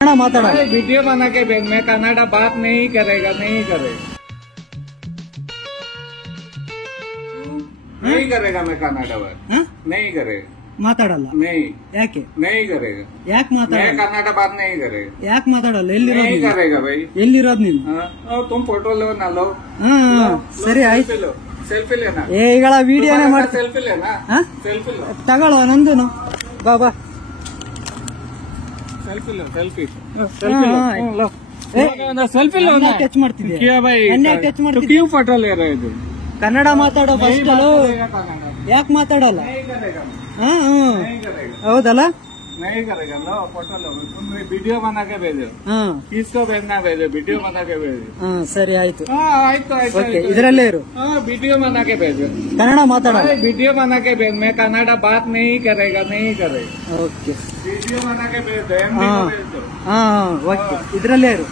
Kannada माताड़ा video बना के भेज। मैं कन्नड़ा बात नहीं करेगा, नहीं करेगा, नहीं करेगा। मैं कन्नड़ा बात नहीं करेगा, ಮಾತಾಡಲ್ಲ नहीं, ಯಾಕೆ नहीं करेगा। ಯಾಕೆ मैं ಮಾತಾಡಲ್ಲ कन्नड़ा बात नहीं करेगा, ಯಾಕೆ ಮಾತಾಡಲ್ಲ ಎಲ್ಲಿರೋದು नहीं ನೀನು? करेगा भाई। ಎಲ್ಲಿರೋದು ನೀನು तुम फोटो लो ना, लो ಹಾ ಸರಿ ಆಯ್ತು सेल्फी लो, सेल्फी लेना, ಏ ಈಗಳ ವಿಡಿಯೋನೇ ಮಾಡ್ತೀನಿ सेल्फी लेना, ಹಾ सेल्फी लो, ತಗೊಳ್ಳೋ ನಂದುನು ಬಾ ಬಾ सेल्फी लो, सेल्फी लो सेल्फी लो ना। ಟಚ್ ಮಾಡ್ತಿದ್ದೆ क्या भाई, ಎಣ್ಣೆ ಟಚ್ तो ಮಾಡ್ತಿದ್ದೆ क्यों फोटो ले रहे हो? ಕನ್ನಡ ಮಾತಾಡೋ ಫಸ್ಟ್ कन्नड़ा ಯಾಕೆ ಮಾತಾಡಲ್ಲ नहीं करेगा, ಹಾ नहीं करेगा, ಹೌದಲ್ಲ नहीं करेगा। लो फोटो लो, तुम वीडियो बना के भेजो, ಹಾ किसको भेजना भेजो, वीडियो बना के भेजो। ಹಾ ಸರಿ ಆಯ್ತು आयतो ಓಕೆ ಇದರಲ್ಲೇ ಇರು वीडियो बना के भेजो, ಕನ್ನಡ ಮಾತಾಡಲ್ಲ वीडियो बना के भेज। मैं कन्नड़ा बात नहीं करेगा, नहीं करेगा, ಓಕೆ वीडियो बना के भेज दो, MD को भेज दो। ಹಾ ಓಕೆ ಇದರಲ್ಲೇ ಇರು